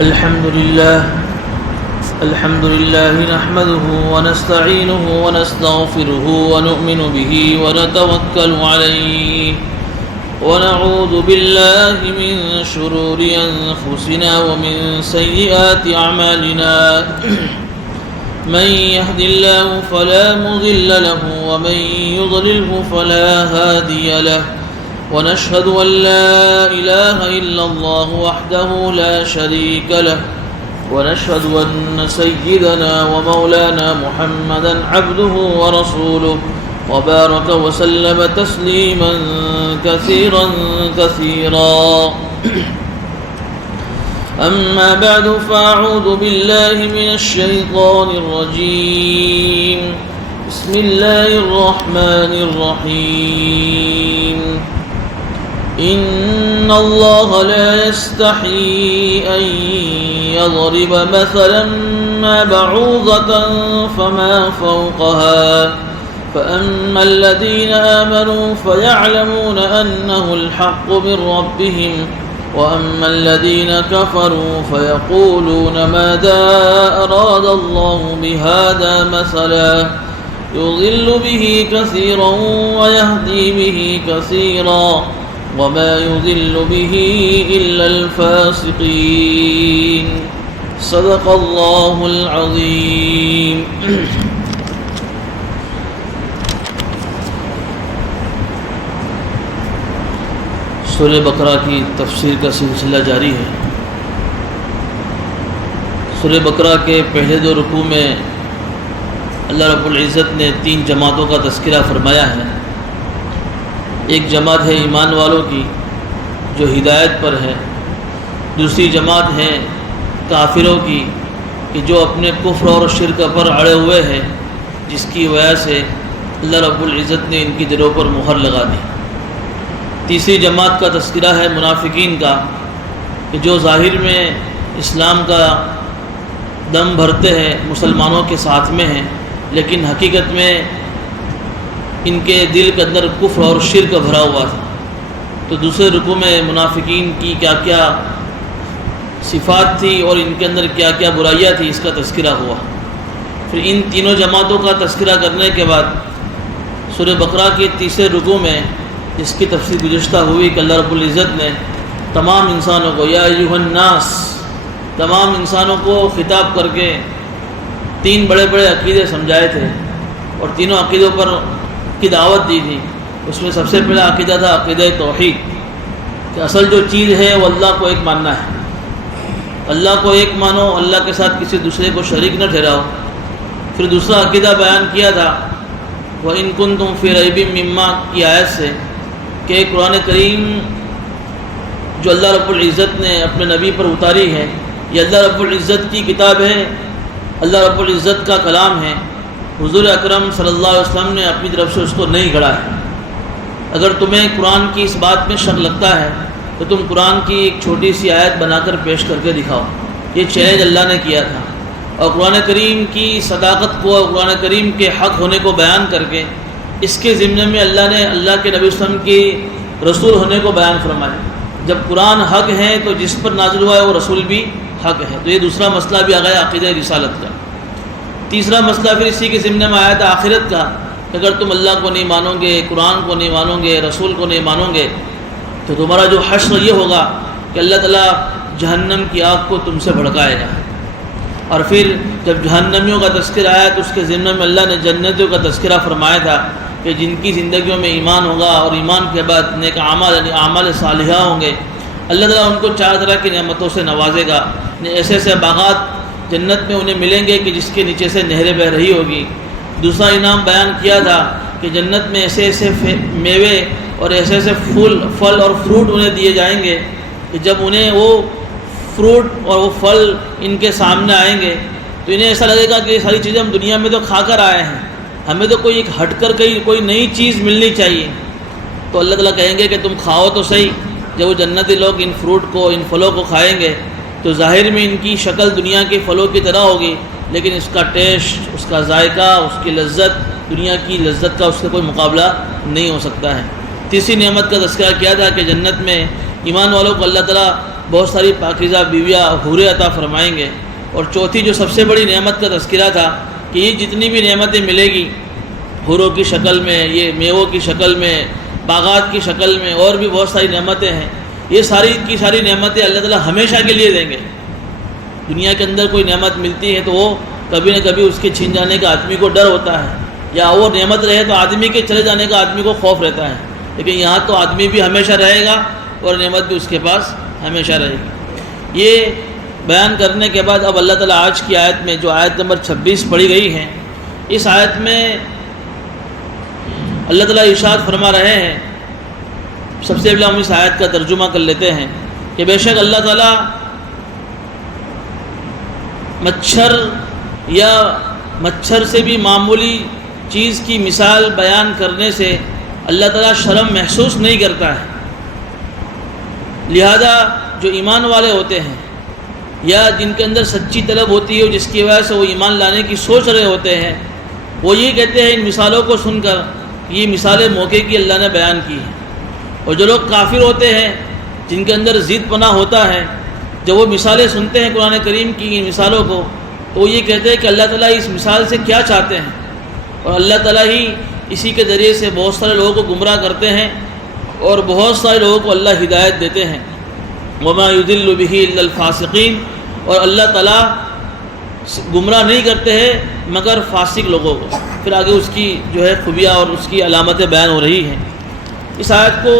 الحمد لله نحمده ونستعينه ونستغفره ونؤمن به ونتوكل عليه ونعوذ بالله من شرور أنفسنا ومن سيئات أعمالنا من يهد الله فلا مضل له ومن يضلله فلا هادي له ونشهد أن لا إله إلا الله وحده لا شريك له ونشهد أن سيدنا ومولانا محمدا عبده ورسوله وبارك وسلم تسليما كثيرا أما بعد فأعوذ بالله من الشيطان الرجيم بسم الله الرحمن الرحيم إن الله لا يستحيي أن يضرب مثلا ما بعوضة فما فوقها فأما الذين آمنوا فيعلمون أنه الحق من ربهم وأما الذين كفروا فيقولون ماذا أراد الله بهذا مثلا يضل به كثيرا ويهدي به كثيرا وما يضل به إلا الفاسقين صدق الله العظيم. سورہ بقرہ کی تفسیر کا سلسلہ جاری ہے. سورہ بقرہ کے پہلے 2 رکوع میں اللہ رب العزت نے 3 جماعتوں کا تذکرہ فرمایا ہے. ایک جماعت ہے ایمان والوں کی جو ہدایت پر ہے. دوسری جماعت ہے کافروں کی کہ جو اپنے کفر اور شرک پر اڑے ہوئے ہیں، جس کی وجہ سے اللہ رب العزت نے ان کی دلوں پر مہر لگا دی. تیسری جماعت کا تذکرہ ہے منافقین کا کہ جو ظاہر میں اسلام کا دم بھرتے ہیں، مسلمانوں کے ساتھ میں ہیں، لیکن حقیقت میں ان کے دل کے اندر کفر اور شرک بھرا ہوا تھا. تو دوسرے رکوع میں منافقین کی کیا کیا صفات تھی اور ان کے اندر کیا کیا برائیاں تھی، اس کا تذکرہ ہوا. پھر ان تینوں جماعتوں کا تذکرہ کرنے کے بعد سورہ بقرہ کے تیسرے رکوع میں اس کی تفسیر گزشتہ ہوئی کہ اللہ رب العزت نے تمام انسانوں کو یا ایھا الناس، تمام انسانوں کو خطاب کر کے 3 بڑے بڑے عقیدے سمجھائے تھے اور تینوں عقیدوں پر کی دعوت دی تھی. اس میں سب سے پہلا عقیدہ تھا عقیدہ توحید، کہ اصل جو چیز ہے وہ اللہ کو ایک ماننا ہے. اللہ کو ایک مانو، اللہ کے ساتھ کسی دوسرے کو شریک نہ ٹھہراؤ. پھر دوسرا عقیدہ بیان کیا تھا وَإِن كُنتُمْ فِي رَيْبٍ مِّمَّا کی آیت سے، کہ قرآن کریم جو اللہ رب العزت نے اپنے نبی پر اتاری ہے، یہ اللہ رب العزت کی کتاب ہے، اللہ رب العزت کا کلام ہے. حضور اکرم صلی اللہ علیہ وسلم نے اپنی طرف سے اس کو نہیں گھڑا ہے. اگر تمہیں قرآن کی اس بات میں شک لگتا ہے تو تم قرآن کی ایک چھوٹی سی آیت بنا کر پیش کر کے دکھاؤ. یہ چیلنج اللہ نے کیا تھا. اور قرآن کریم کی صداقت کو اور قرآن کریم کے حق ہونے کو بیان کر کے اس کے ضمن میں اللہ نے اللہ کے نبی صلی اللہ علیہ وسلم کی رسول ہونے کو بیان فرمایا. جب قرآن حق ہے تو جس پر نازل ہوا ہے وہ رسول بھی حق ہے. تو یہ دوسرا مسئلہ بھی آ گیا عقیدہ رسالت کا. تیسرا مسئلہ پھر اسی کے ضمن میں آیا تھا آخرت کا، کہ اگر تم اللہ کو نہیں مانو گے، قرآن کو نہیں مانو گے، رسول کو نہیں مانو گے، تو تمہارا جو حشر یہ ہوگا کہ اللہ تعالیٰ جہنم کی آگ کو تم سے بھڑکائے گا. اور پھر جب جہنمیوں کا تذکرہ آیا تو اس کے ضمن میں اللہ نے جنتیوں کا تذکرہ فرمایا تھا کہ جن کی زندگیوں میں ایمان ہوگا اور ایمان کے بعد نیک اعمال یعنی اعمال صالحہ ہوں گے، اللہ تعالیٰ ان کو 4 طرح کی نعمتوں سے نوازے گا. ایسے ایسے باغات جنت میں انہیں ملیں گے کہ جس کے نیچے سے نہریں بہہ رہی ہوگی. دوسرا انعام بیان کیا تھا کہ جنت میں ایسے ایسے میوے اور ایسے ایسے پھل اور فروٹ انہیں دیے جائیں گے کہ جب انہیں وہ فروٹ اور وہ پھل ان کے سامنے آئیں گے تو انہیں ایسا لگے گا کہ یہ ساری چیزیں ہم دنیا میں تو کھا کر آئے ہیں، ہمیں تو کوئی ایک ہٹ کر کوئی نئی چیز ملنی چاہیے. تو اللہ تعالیٰ کہیں گے کہ تم کھاؤ تو صحیح. جب وہ جنتی لوگ ان فروٹ کو، ان پھلوں کو کھائیں گے تو ظاہر میں ان کی شکل دنیا کے پھلوں کی طرح ہوگی، لیکن اس کا ٹیسٹ، اس کا ذائقہ، اس کی لذت دنیا کی لذت کا اس سے کوئی مقابلہ نہیں ہو سکتا ہے. تیسری نعمت کا تذکرہ کیا تھا کہ جنت میں ایمان والوں کو اللہ تعالیٰ بہت ساری پاکیزہ بیویاں حوریں عطا فرمائیں گے۔ اور چوتھی جو سب سے بڑی نعمت کا تذکرہ تھا کہ یہ جتنی بھی نعمتیں ملے گی حوروں کی شکل میں، یہ میووں کی شکل میں، باغات کی شکل میں، اور بھی بہت ساری نعمتیں ہیں، یہ ساری کی ساری نعمتیں اللہ تعالیٰ ہمیشہ کے لیے دیں گے۔ دنیا کے اندر کوئی نعمت ملتی ہے تو وہ کبھی نہ کبھی اس کے چھن جانے کا آدمی کو ڈر ہوتا ہے، یا وہ نعمت رہے تو آدمی کے چلے جانے کا آدمی کو خوف رہتا ہے، لیکن یہاں تو آدمی بھی ہمیشہ رہے گا اور نعمت بھی اس کے پاس ہمیشہ رہے گی۔ یہ بیان کرنے کے بعد اب اللہ تعالیٰ آج کی آیت میں جو آیت نمبر 26 پڑھی گئی ہے، اس آیت میں اللہ تعالیٰ ارشاد فرما رہے ہیں، سب سے پہلے ہم اس آیت کا ترجمہ کر لیتے ہیں کہ بے شک اللہ تعالیٰ مچھر یا مچھر سے بھی معمولی چیز کی مثال بیان کرنے سے اللہ تعالیٰ شرم محسوس نہیں کرتا ہے، لہذا جو ایمان والے ہوتے ہیں یا جن کے اندر سچی طلب ہوتی ہے جس کی وجہ سے وہ ایمان لانے کی سوچ رہے ہوتے ہیں، وہ یہ کہتے ہیں ان مثالوں کو سن کر یہ مثالیں موقع کی اللہ نے بیان کی ہیں۔ اور جو لوگ کافر ہوتے ہیں جن کے اندر ضد پناہ ہوتا ہے، جب وہ مثالیں سنتے ہیں قرآن کریم کی ان مثالوں کو تو وہ یہ کہتے ہیں کہ اللہ تعالیٰ اس مثال سے کیا چاہتے ہیں، اور اللہ تعالیٰ ہی اسی کے ذریعے سے بہت سارے لوگوں کو گمراہ کرتے ہیں اور بہت سارے لوگوں کو اللہ ہدایت دیتے ہیں۔ وما يضل به الا الفاسقین، اور اللہ تعالیٰ گمراہ نہیں کرتے ہیں مگر فاسق لوگوں کو۔ پھر آگے اس کی جو ہے خوبیاں اور اس کی علامتیں بیان ہو رہی ہیں۔ اس آیت کو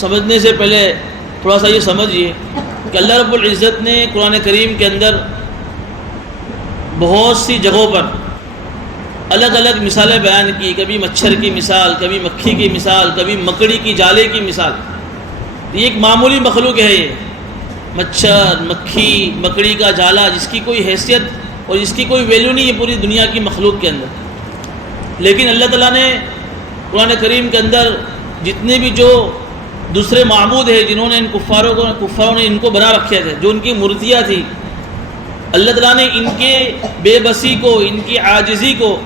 سمجھنے سے پہلے تھوڑا سا یہ سمجھیے کہ اللہ رب العزت نے قرآن کریم کے اندر بہت سی جگہوں پر الگ الگ مثالیں بیان کی، کبھی مچھر کی مثال، کبھی مکھی کی مثال، کبھی مکڑی کی جالے کی مثال۔ یہ ایک معمولی مخلوق ہے، یہ مچھر، مکھی، مکڑی کا جالا، جس کی کوئی حیثیت اور جس کی کوئی ویلیو نہیں ہے پوری دنیا کی مخلوق کے اندر، لیکن اللہ تعالیٰ نے قرآن کریم کے اندر جتنے بھی جو دوسرے معبود ہیں جنہوں نے ان کفاروں نے ان کو بنا رکھے تھے، جو ان کی مورتیاں تھیں، اللہ تعالیٰ نے ان کے بے بسی کو، ان کی عاجزی کو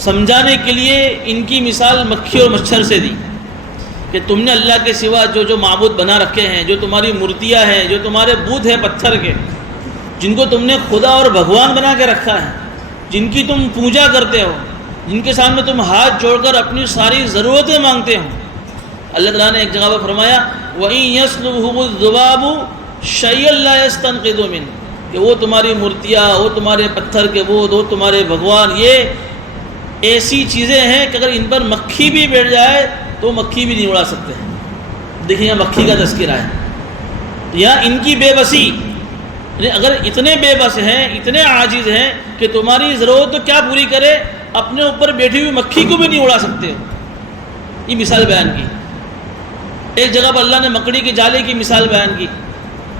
سمجھانے کے لیے ان کی مثال مکھی اور مچھر سے دی کہ تم نے اللہ کے سوا جو معبود بنا رکھے ہیں، جو تمہاری مورتیاں ہیں، جو تمہارے بت ہیں پتھر کے، جن کو تم نے خدا اور بھگوان بنا کے رکھا ہے، جن کی تم پوجا کرتے ہو، جن کے سامنے تم ہاتھ جوڑ کر اپنی ساری ضرورتیں مانگتے ہو۔ اللہ تعالیٰ نے ایک جگہ پر فرمایا وَإِن يَسْلُبْهُمُ الذُّبَابُ شَيْئًا لَا يَسْتَنقِذُ مِنْهُ، کہ وہ تمہاری مورتیاں، وہ تمہارے پتھر کے بت، وہ تمہارے بھگوان، یہ ایسی چیزیں ہیں کہ اگر ان پر مکھی بھی بیٹھ جائے تو مکھی بھی نہیں اڑا سکتے۔ دیکھیں یہاں مکھی کا تذکرہ ہے، یہاں ان کی بے بسی، اگر اتنے بے بس ہیں، اتنے عاجز ہیں کہ تمہاری ضرورت تو کیا پوری کرے، اپنے اوپر بیٹھی ہوئی مکھی کو بھی نہیں اڑا سکتے۔ یہ مثال بیان کی۔ ایک جگہ پر اللہ نے مکڑی کے جالے کی مثال بیان کی،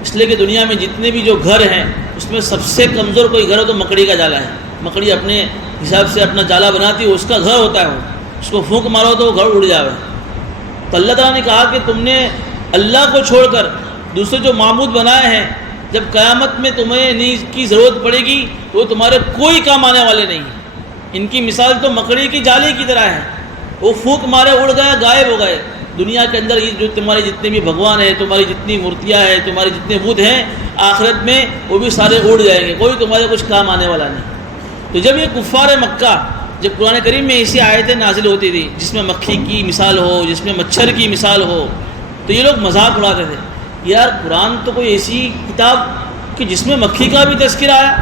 اس لیے کہ دنیا میں جتنے بھی جو گھر ہیں اس میں سب سے کمزور کوئی گھر ہو تو مکڑی کا جالا ہے۔ مکڑی اپنے حساب سے اپنا جالا بناتی ہے، اس کا گھر ہوتا ہے، وہ اس کو پھونک مارو تو وہ گھر اڑ جاوے۔ تو اللہ تعالیٰ نے کہا کہ تم نے اللہ کو چھوڑ کر دوسرے جو معبود بنائے ہیں، جب قیامت میں تمہیں ان کی ضرورت پڑے گی تو وہ تمہارے کوئی کام آنے والے نہیں ہیں۔ ان کی مثال تو مکڑی کی جالے کی طرح ہے، وہ پھونک مارے اڑ گئے، غائب ہو گئے۔ دنیا کے اندر یہ جو تمہارے جتنے بھی بھگوان ہیں، تمہاری جتنی مورتیاں ہیں، تمہارے جتنے بت ہیں، آخرت میں وہ بھی سارے اڑ جائیں گے، کوئی تمہارے کچھ کام آنے والا نہیں۔ تو جب یہ کفار مکہ، جب قرآن کریم میں ایسی آیتیں نازل ہوتی تھی جس میں مکھی کی مثال ہو، جس میں مچھر کی مثال ہو، تو یہ لوگ مذاق اڑاتے تھے، یار قرآن تو کوئی ایسی کتاب کہ جس میں مکھی کا بھی تذکرہ آیا،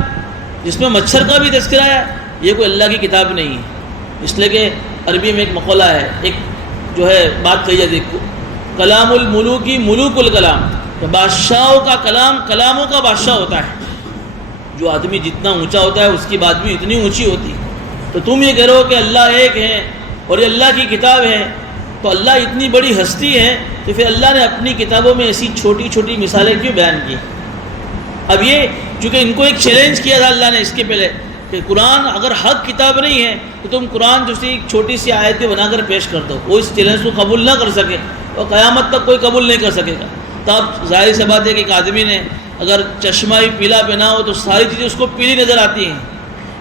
جس میں مچھر کا بھی تذکرہ آیا، یہ کوئی اللہ کی کتاب نہیں ہے۔ اس لیے کہ عربی میں ایک مقولہ ہے، ایک جو ہے بات کہی جاتی ہے، کلام الملوکی ملوک الکلام، کہ بادشاہوں کا کلام کلاموں کا بادشاہ ہوتا ہے۔ جو آدمی جتنا اونچا ہوتا ہے اس کی بات بھی اتنی اونچی ہوتی ہے۔ تو تم یہ کہہ رہے ہو کہ اللہ ایک ہے اور یہ اللہ کی کتاب ہے، تو اللہ اتنی بڑی ہستی ہے تو پھر اللہ نے اپنی کتابوں میں ایسی چھوٹی چھوٹی مثالیں کیوں بیان کی؟ اب یہ چونکہ ان کو ایک چیلنج کیا تھا اللہ نے اس کے پہلے کہ قرآن اگر حق کتاب نہیں ہے تو تم قرآن جو سی ایک چھوٹی سی آیتیں بنا کر پیش کر دو، وہ اس چیلنج کو قبول نہ کر سکے اور قیامت تک کوئی قبول نہیں کر سکے گا۔ تو اب ظاہر سی بات ہے کہ ایک آدمی نے اگر چشمہ ہی پیلا پہنا ہو تو ساری چیزیں اس کو پیلی نظر آتی ہیں،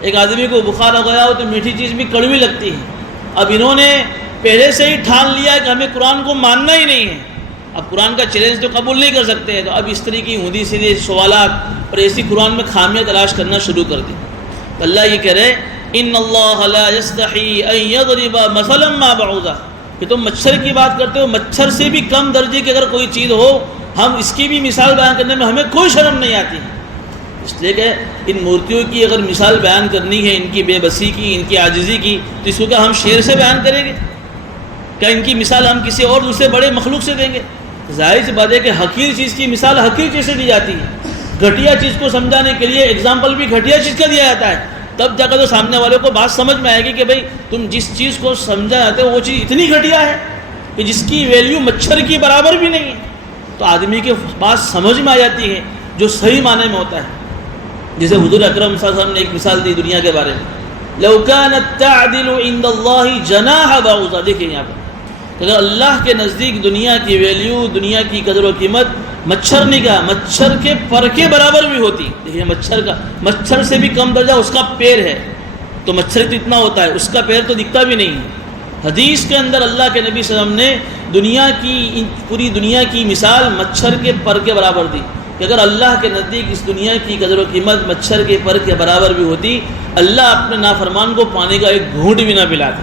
ایک آدمی کو بخار ہو گیا ہو تو میٹھی چیز بھی کڑوی لگتی ہے۔ اب انہوں نے پہلے سے ہی ٹھان لیا کہ ہمیں قرآن کو ماننا ہی نہیں ہے، اب قرآن کا چیلنج تو قبول نہیں کر سکتے ہیں، تو اب اس طرح کی اونی سیدھی سوالات اور ایسی قرآن میں خامیاں تلاش کرنا شروع کر دی. تو اللہ یہ کہہ رہے ان اللہ لا یستحی ان یضرب مثلا ما بعوضہ، کہ تم مچھر کی بات کرتے ہو، مچھر سے بھی کم درجے کی اگر کوئی چیز ہو ہم اس کی بھی مثال بیان کرنے میں ہمیں کوئی شرم نہیں آتی. اس لیے کہ ان مورتیوں کی اگر مثال بیان کرنی ہے، ان کی بے بسی کی، ان کی عاجزی کی، تو اس کو کیا ہم شیر سے بیان کریں گے؟ کیا ان کی مثال ہم کسی اور دوسرے بڑے مخلوق سے دیں گے؟ ظاہر سی بات ہے کہ حقیر چیز کی مثال حقیر چیز سے دی جاتی ہے. گھٹیا چیز کو سمجھانے کے لیے اگزامپل بھی گھٹیا چیز کا دیا جاتا ہے، تب جا کر تو سامنے والے کو بات سمجھ میں آئے گی کہ بھائی تم جس چیز کو سمجھا جاتے ہو وہ چیز اتنی گھٹیا ہے کہ جس کی ویلیو مچھر کی برابر بھی نہیں ہے. تو آدمی کے بات سمجھ میں آ جاتی ہے جو صحیح معنی میں ہوتا ہے. جسے حضور اکرم صلی اللہ علیہ وسلم نے ایک مثال دی دنیا کے بارے میں، لو كانت تعدل عند اللہ جناح بعوضہ. دیکھیں یہاں پر اگر اللہ کے نزدیک دنیا کی ویلیو، دنیا کی قدر و قیمت مچھر نہیں کہا، مچھر کے پر کے برابر بھی ہوتی. دیکھیے مچھر سے بھی کم درجہ اس کا پیر ہے، تو مچھر تو اتنا ہوتا ہے، اس کا پیر تو دکھتا بھی نہیں ہے. حدیث کے اندر اللہ کے نبی صلی اللہ علیہ وسلم نے پوری دنیا کی مثال مچھر کے پر کے برابر دی کہ اگر اللہ کے نزدیک اس دنیا کی قدر و قیمت مچھر کے پر کے برابر بھی ہوتی، اللہ اپنے نافرمان کو پانی کا ایک گھونٹ بھی نہ پلاتا.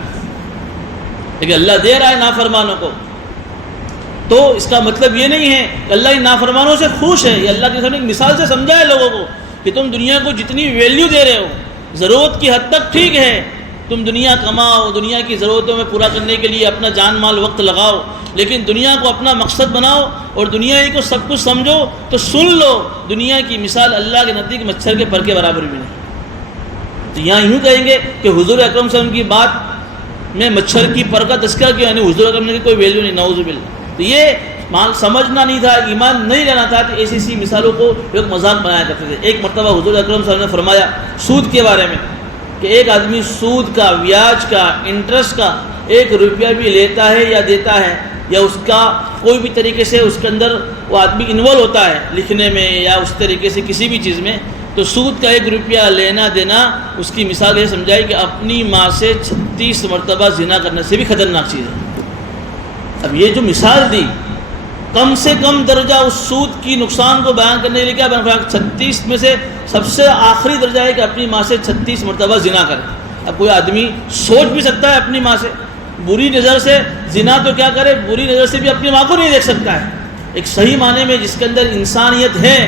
لیکن اللہ دے رہا ہے نافرمانوں کو، تو اس کا مطلب یہ نہیں ہے کہ اللہ ان نافرمانوں سے خوش ہے. یہ اللہ کے سامنے ایک مثال سے سمجھا ہے لوگوں کو کہ تم دنیا کو جتنی ویلیو دے رہے ہو، ضرورت کی حد تک ٹھیک ہے، تم دنیا کماؤ، دنیا کی ضرورتوں میں پورا کرنے کے لیے اپنا جان مال وقت لگاؤ، لیکن دنیا کو اپنا مقصد بناؤ اور دنیا ہی کو سب کچھ سمجھو، تو سن لو دنیا کی مثال اللہ کے نزدیک مچھر کے پر کے برابر بھی نہیں. تو یہاں یوں کہیں گے کہ حضور اکرم صلی اللہ علیہ وسلم کی بات میں مچھر کی پر کا تذکرہ کیا، یعنی حضور اکرم کی کوئی ویلیو نہیں، نعوذ باللہ. تو یہ سمجھنا نہیں تھا، ایمان نہیں لینا تھا، تو ایسی مثالوں کو ایک مذاق بنایا کرتے تھے. ایک مرتبہ حضور اکرم صلی اللہ علیہ وسلم نے فرمایا سود کے بارے میں کہ ایک آدمی سود کا، بیاج کا، انٹرسٹ کا 1 روپیہ بھی لیتا ہے یا دیتا ہے، یا اس کا کوئی بھی طریقے سے اس کے اندر وہ آدمی انوالو ہوتا ہے لکھنے میں یا اس طریقے سے کسی بھی چیز میں، تو سود کا 1 روپیہ لینا دینا اس کی مثال یہ سمجھائی کہ اپنی ماں سے 36 مرتبہ زنا کرنے سے بھی خطرناک چیز ہے. اب یہ جو مثال دی، کم سے کم درجہ اس سود کی نقصان کو بیان کرنے کے لیے کیا بیان، 36 میں سے سب سے آخری درجہ ہے کہ اپنی ماں سے 36 مرتبہ زنا کرے. اب کوئی آدمی سوچ بھی سکتا ہے اپنی ماں سے بری نظر سے زنا، تو کیا کرے، بری نظر سے بھی اپنی ماں کو نہیں دیکھ سکتا ہے. ایک صحیح معنی میں جس کے اندر انسانیت ہے،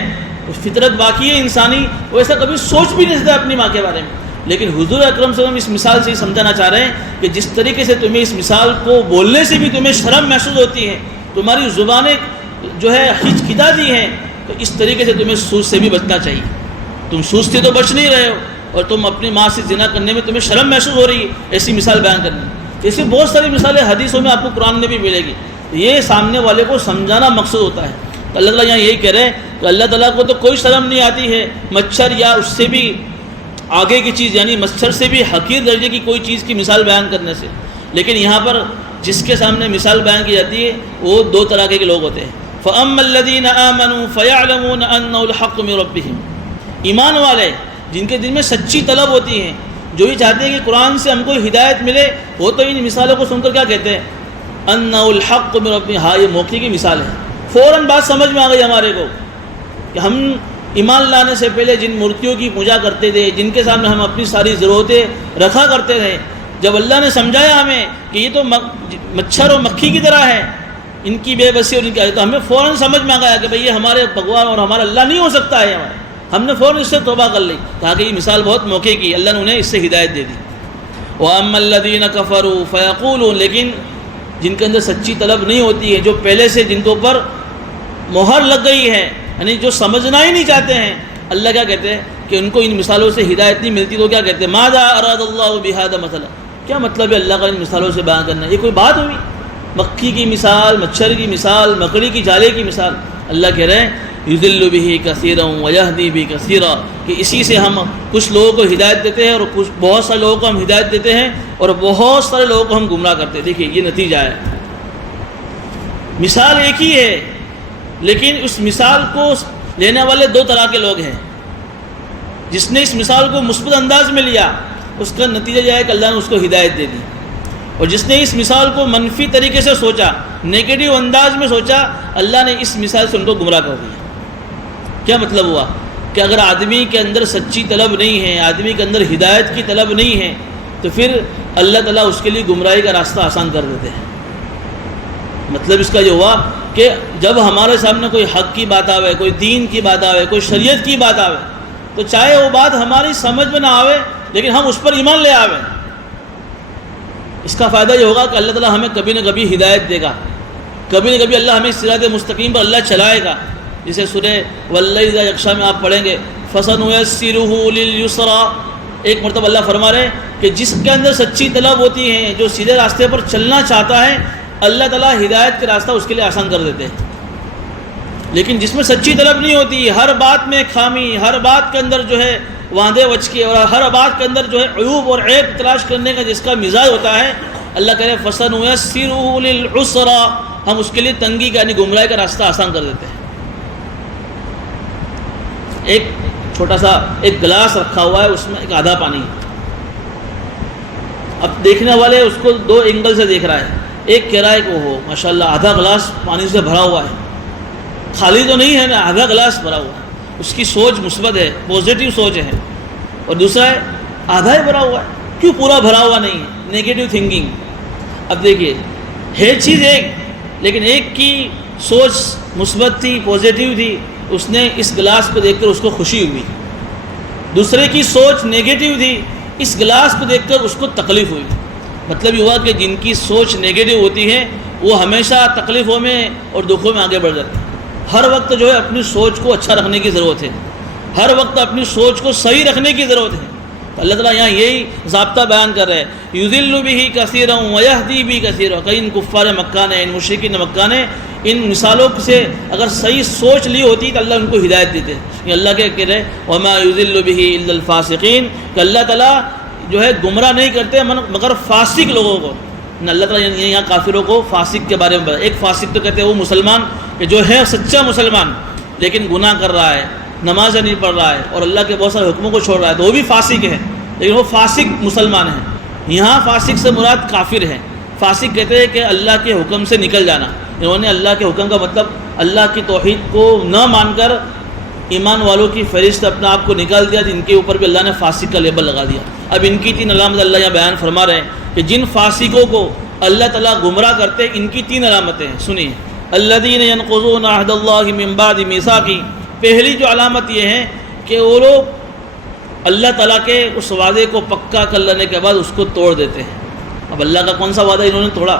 فطرت باقی ہے انسانی، وہ ایسا کبھی سوچ بھی نہیں سکتا اپنی ماں کے بارے میں. لیکن حضور اکرم صلی اللہ علیہ وسلم اس مثال سے یہ سمجھانا چاہ رہے ہیں کہ جس طریقے سے تمہیں اس مثال کو بولنے سے بھی تمہیں شرم محسوس ہوتی ہے، تمہاری زبانیں جو ہے ہچکچاتی ہیں، تو اس طریقے سے تمہیں سود سے بھی بچنا چاہیے. تم سود سے تو بچ نہیں رہے ہو اور تم اپنی ماں سے زنا کرنے میں تمہیں شرم محسوس ہو رہی ہے، ایسی مثال بیان کرنی. ایسی بہت ساری مثالیں حدیثوں میں آپ کو قرآن میں بھی ملے گی. یہ سامنے والے کو سمجھانا مقصود ہوتا ہے. تو اللہ تعالیٰ یہاں یہی کہہ رہے ہیں کہ اللہ تعالیٰ کو تو کوئی شرم نہیں آتی ہے مچھر یا اس سے بھی آگے کی چیز، یعنی مچھر سے بھی حقیر درجے کی کوئی چیز کی مثال بیان کرنے سے. لیکن یہاں پر جس کے سامنے مثال بیان کی جاتی ہے وہ 2 طرح کے لوگ ہوتے ہیں. فَأَمَّا الَّذِينَ آمَنُوا فَيَعْلَمُونَ أَنَّهُ الْحَقُّ مِن رَبِّهِمْ. ایمان والے جن کے دل میں سچی طلب ہوتی ہے، جو یہ چاہتے ہیں کہ قرآن سے ہم کو ہدایت ملے، وہ تو ان مثالوں کو سن کر کیا کہتے ہیں، أَنَّهُ الْحَقُّ مِن رَبِّهِمْ. ہاں یہ موقع کی مثال ہے. فوراً بات سمجھ میں آ گئی ہمارے کو کہ ہم ایمان لانے سے پہلے جن مورتیوں کی پوجا کرتے تھے، جن کے سامنے ہم اپنی ساری ضرورتیں رکھا کرتے تھے، جب اللہ نے سمجھایا ہمیں کہ یہ تو مچھر اور مکھی کی طرح ہے، ان کی بے بسی اور ان کی، تو ہمیں فوراً سمجھ میں آ گیا کہ بھئی یہ ہمارے بھگوان اور ہمارا اللہ نہیں ہو سکتا ہے. ہم نے فوراً اس سے توبہ کر لی، کہا کہ یہ مثال بہت موقع کی، اللہ نے انہیں اس سے ہدایت دے دی. وَأَمَّا الَّذِينَ كَفَرُوا فَيَقُولُونَ. لیکن جن کے اندر سچی طلب نہیں ہوتی ہے، جو پہلے سے جن کے اوپر مہر لگ گئی ہے، یعنی جو سمجھنا ہی نہیں چاہتے ہیں، اللہ کیا کہتے ہیں کہ ان کو ان مثالوں سے ہدایت نہیں ملتی، تو کیا کہتے ہیں، ماذا اراد اللہ بہذا مثلا. کیا مطلب ہے اللہ کا ان مثالوں سے بیان کرنا، یہ کوئی بات ہوئی؟ مکھی کی مثال، مچھر کی مثال، مکڑی کی جالے کی مثال. اللہ کہہ رہے ہیں یضل بہ کثیرا ویہدی بہ کثیرا، کہ اسی سے ہم کچھ لوگوں کو ہدایت دیتے ہیں اور کچھ بہت سارے لوگوں کو ہم ہدایت دیتے ہیں اور بہت سارے لوگوں کو ہم گمراہ کرتے ہیں. دیکھیے یہ نتیجہ ہے. مثال ایک ہی ہے، لیکن اس مثال کو لینے والے 2 طرح کے لوگ ہیں. جس نے اس مثال کو مثبت انداز میں لیا، اس کا نتیجہ یہ ہے کہ اللہ نے اس کو ہدایت دے دی، اور جس نے اس مثال کو منفی طریقے سے سوچا، نیگیٹو انداز میں سوچا، اللہ نے اس مثال سے ان کو گمراہ کر دیا۔ کیا مطلب ہوا کہ اگر آدمی کے اندر سچی طلب نہیں ہے، آدمی کے اندر ہدایت کی طلب نہیں ہے، تو پھر اللہ تعالیٰ اس کے لیے گمراہی کا راستہ آسان کر دیتے ہیں۔ مطلب اس کا یہ ہوا کہ جب ہمارے سامنے کوئی حق کی بات آوے، کوئی دین کی بات آوے، کوئی شریعت کی بات آوے، تو چاہے وہ بات ہماری سمجھ میں نہ آوے لیکن ہم اس پر ایمان لے آویں، اس کا فائدہ یہ ہوگا کہ اللہ تعالیٰ ہمیں کبھی نہ کبھی ہدایت دے گا، کبھی نہ کبھی اللہ ہمیں صراط مستقیم پر اللہ چلائے گا۔ جسے سورہ واللیل اذا یغشی میں آپ پڑھیں گے فَسَنُيَسِّرُهُ لِلْيُسْرَىٰ، ایک مرتبہ اللہ فرما رہے ہیں کہ جس کے اندر سچی طلب ہوتی ہے، جو سیدھے راستے پر چلنا چاہتا ہے، اللہ تعالیٰ ہدایت کے راستہ اس کے لیے آسان کر دیتے ہیں۔ لیکن جس میں سچی طلب نہیں ہوتی، ہر بات میں خامی، ہر بات کے اندر جو ہے واندے وچ کے، اور ہر بات کے اندر جو ہے عیوب اور عیب تلاش کرنے کا جس کا مزاج ہوتا ہے، اللہ کہہ رہے ہیں فَسَنُيَسِّرُهُ لِلْعُسْرَىٰ، ہم اس کے لیے تنگی کا یعنی گمراہی کا راستہ آسان کر دیتے ہیں۔ ایک چھوٹا سا ایک گلاس رکھا ہوا ہے، اس میں ایک آدھا پانی، اب دیکھنے والے اس کو دو اینگل سے دیکھ رہا ہے، ایک کہہ رہا ہے کہ وہ ماشاءاللہ آدھا گلاس پانی سے بھرا ہوا ہے، خالی تو نہیں ہے نا، آدھا گلاس بھرا ہوا ہے، اس کی سوچ مثبت ہے، پازیٹیو سوچ ہے۔ اور دوسرا ہے آدھا ہی بھرا ہوا ہے، کیوں پورا بھرا ہوا نہیں ہے، نیگیٹو تھنکنگ۔ اب دیکھیے ہے چیز ایک، لیکن ایک کی سوچ مثبت تھی، پازیٹیو تھی، اس نے اس گلاس کو دیکھ کر اس کو خوشی ہوئی، دوسرے کی سوچ نیگیٹو تھی، اس گلاس کو دیکھ کر اس کو تکلیف ہوئی۔ مطلب یہ ہوا کہ جن کی سوچ نیگیٹو ہوتی ہے وہ ہمیشہ تکلیفوں میں اور دکھوں میں آگے بڑھ جاتے ہیں۔ ہر وقت جو ہے اپنی سوچ کو اچھا رکھنے کی ضرورت ہے، ہر وقت اپنی سوچ کو صحیح رکھنے کی ضرورت ہے۔ تو اللہ تعالیٰ یہاں یہی ضابطہ بیان کر رہے ہیں، یُضِلُّ بِهِ كَثِيرًا وَيَهْدِي بِهِ كَثِيرًا، کہ ان کفار مکہ نے، ان مشرکین مکہ نے ان مثالوں سے اگر صحیح سوچ لی ہوتی تو اللہ ان کو ہدایت دیتے۔ یہ اللہ کے کہہ رہے وَمَا يُضِلُّ بِهِ إِلَّا الْفَاسِقِينَ، کہ اللہ تعالیٰ جو ہے گمراہ نہیں کرتے مگر فاسق لوگوں کو۔ اللہ تعالیٰ یہاں کافروں کو فاسق کے بارے میں بتایا۔ ایک فاسق تو کہتے ہیں وہ مسلمان کہ جو ہے سچا مسلمان لیکن گناہ کر رہا ہے، نماز نہیں پڑھ رہا ہے اور اللہ کے بہت سارے حکموں کو چھوڑ رہا ہے، تو وہ بھی فاسق ہے، لیکن وہ فاسق مسلمان ہے۔ یہاں فاسق سے مراد کافر ہے۔ فاسق کہتے ہیں کہ اللہ کے حکم سے نکل جانا، انہوں نے اللہ کے حکم کا مطلب اللہ کی توحید کو نہ مان کر ایمان والوں کی فہرست اپنے آپ کو نکال دیا، جن کے اوپر بھی اللہ نے فاسق کا لیبل لگا دیا۔ اب ان کی 3 علامت اللہ یہاں بیان فرما رہے ہیں کہ جن فاسقوں کو اللہ تعالیٰ گمراہ کرتے ہیں، ان کی 3 علامتیں ہیں، سنیے۔ الذین ینقضون عہد اللہ من بعد میثاقہ، پہلی جو علامت یہ ہے کہ وہ لوگ اللہ تعالیٰ کے اس وعدے کو پکا کر لینے کے بعد اس کو توڑ دیتے ہیں۔ اب اللہ کا کون سا وعدہ انہوں نے توڑا؟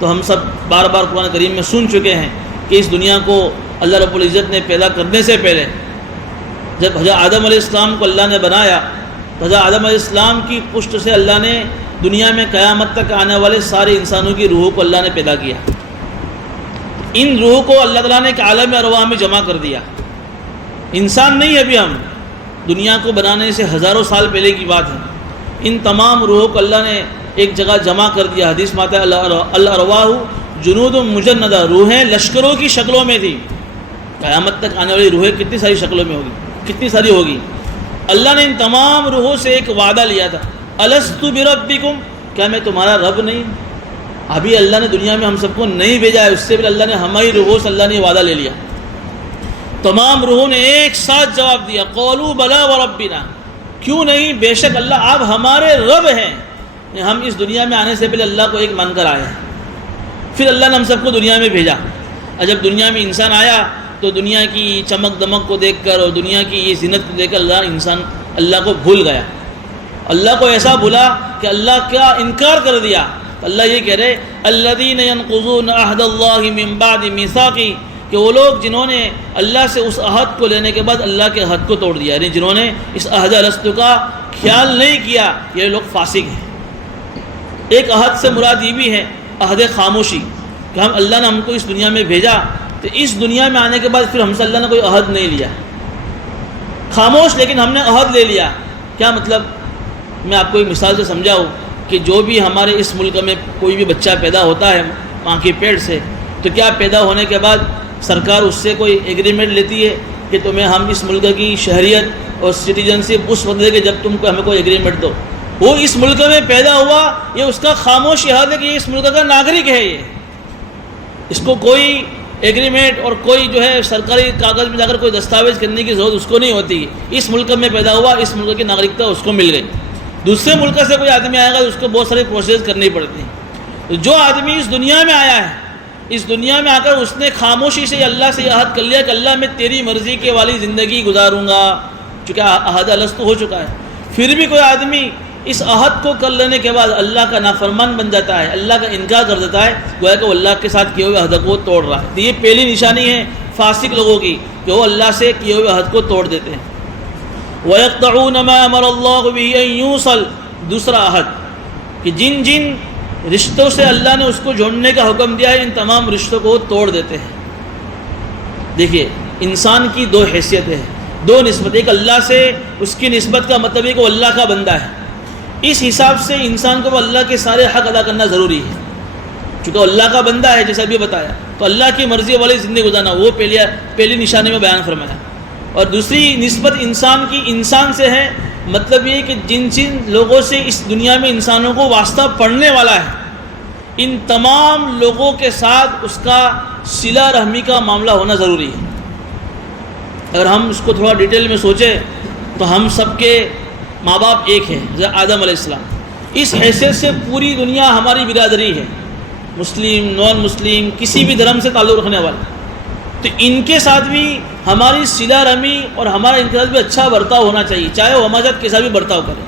تو ہم سب بار بار قرآن کریم میں سن چکے ہیں کہ اس دنیا کو اللہ رب العزت نے پیدا کرنے سے پہلے جب حضرت آدم علیہ السلام کو اللہ نے بنایا تو حضرت آدم علیہ السلام کی پشت سے اللہ نے دنیا میں قیامت تک آنے والے سارے انسانوں کی روحوں کو اللہ نے پیدا کیا۔ ان روحوں کو اللہ تعالیٰ نے ایک عالم ارواح میں جمع کر دیا۔ انسان نہیں ابھی ہم، دنیا کو بنانے سے ہزاروں سال پہلے کی بات ہے۔ ان تمام روحوں کو اللہ نے ایک جگہ جمع کر دیا۔ حدیث میں آتا ہے الارواح جنود مجندہ، روحیں لشکروں کی شکلوں میں تھی۔ قیامت تک آنے والی روحیں کتنی ساری شکلوں میں ہوگی، کتنی ساری ہوگی۔ اللہ نے ان تمام روحوں سے ایک وعدہ لیا تھا، الست بربکم، کیا میں تمہارا رب نہیں؟ ابھی اللہ نے دنیا میں ہم سب کو نہیں بھیجا ہے، اس سے بھی اللہ نے ہماری روحوں سے اللہ نے وعدہ لے لیا۔ تمام روحوں نے ایک ساتھ جواب دیا، قولوا بلا وربنا، کیوں نہیں، بے شک اللہ آپ ہمارے رب ہیں۔ ہم اس دنیا میں آنے سے پہلے اللہ کو ایک مان کر آئے ہیں، پھر اللہ نے ہم سب کو دنیا میں بھیجا۔ اور جب دنیا میں انسان آیا تو دنیا کی چمک دمک کو دیکھ کر اور دنیا کی یہ زینت کو دیکھ کر اللہ کو بھول گیا، اللہ کو ایسا بھولا کہ اللہ کا انکار کر دیا۔ اللہ یہ کہہ رہے الذین ینقضون عہد اللہ من بعد میثاقہ، کہ وہ لوگ جنہوں نے اللہ سے اس عہد کو لینے کے بعد اللہ کے عہد کو توڑ دیا، یعنی جنہوں نے اس عہد الست کا خیال نہیں کیا، یہ لوگ فاسق ہیں۔ ایک عہد سے مراد یہ بھی ہے عہد خاموشی، کہ ہم اللہ نے ہم کو اس دنیا میں بھیجا تو اس دنیا میں آنے کے بعد پھر ہم سے اللہ نے کوئی عہد نہیں لیا، خاموش، لیکن ہم نے عہد لے لیا۔ کیا مطلب؟ میں آپ کو ایک مثال سے سمجھاؤں کہ جو بھی ہمارے اس ملک میں کوئی بھی بچہ پیدا ہوتا ہے ماں کے پیٹ سے، تو کیا پیدا ہونے کے بعد سرکار اس سے کوئی ایگریمنٹ لیتی ہے کہ تمہیں ہم اس ملک کی شہریت اور سٹیزن شپ اس وقت دے کہ جب تم کو ہمیں کوئی ایگریمنٹ دو؟ وہ اس ملک میں پیدا ہوا، یہ اس کا خاموش حال ہے کہ یہ اس ملک کا ناگرک ہے، یہ اس کو کوئی ایگریمنٹ اور کوئی جو ہے سرکاری کاغذ میں جا کر کوئی دستاویز کرنے کی ضرورت اس کو نہیں ہوتی، اس ملک میں پیدا ہوا، اس ملک کی ناگرکتا اس کو مل گئی۔ دوسرے ملک سے کوئی آدمی آئے گا اس کو بہت سارے پروسیس کرنی پڑتی ہیں۔ تو جو آدمی اس دنیا میں آیا ہے، اس دنیا میں آ کر اس نے خاموشی سے اللہ سے عہد کر لیا کہ اللہ میں تیری مرضی کے والی زندگی گزاروں گا، چونکہ عہد الست ہو چکا ہے۔ پھر بھی کوئی آدمی اس عہد کو کر لینے کے بعد اللہ کا نافرمان بن جاتا ہے، اللہ کا انکار کر دیتا ہے، گویا کہ وہ اللہ کے ساتھ کیے ہوئے عہد کو توڑ رہا ہے۔ تو یہ پہلی نشانی ہے فاسق لوگوں کی کہ وہ اللہ سے کیے ہوئے عہد کو توڑ دیتے ہیں۔ وَيَقْطَعُونَ مَا أَمَرَ اللَّهُ بِهِ أَن يُوصَلَ، دوسرا عہد کہ جن جن رشتوں سے اللہ نے اس کو جوڑنے کا حکم دیا ہے ان تمام رشتوں کو توڑ دیتے ہیں۔ دیکھیے انسان کی دو حیثیتیں ہیں، دو نسبت، ایک اللہ سے اس کی نسبت کا مطلب ہے کہ وہ اللہ کا بندہ ہے، اس حساب سے انسان کو اللہ کے سارے حق ادا کرنا ضروری ہے، چونکہ اللہ کا بندہ ہے جیسا بھی بتایا، تو اللہ کی مرضی والی زندگی گزارنا وہ پہلی نشانی میں بیان فرمایا۔ اور دوسری نسبت انسان کی انسان سے ہے، مطلب یہ کہ جن جن لوگوں سے اس دنیا میں انسانوں کو واسطہ پڑنے والا ہے ان تمام لوگوں کے ساتھ اس کا صلہ رحمی کا معاملہ ہونا ضروری ہے۔ اگر ہم اس کو تھوڑا ڈیٹیل میں سوچیں تو ہم سب کے ماں باپ ایک ہیں، آدم علیہ السلام، اس حیثیت سے پوری دنیا ہماری برادری ہے، مسلم نان مسلم کسی بھی دھرم سے تعلق رکھنے والا، تو ان کے ساتھ بھی ہماری صلہ رحمی اور ہمارا ان کے ساتھ بھی اچھا برتاؤ ہونا چاہیے، چاہے وہ ہمارے ساتھ کیسا بھی برتاؤ کرے،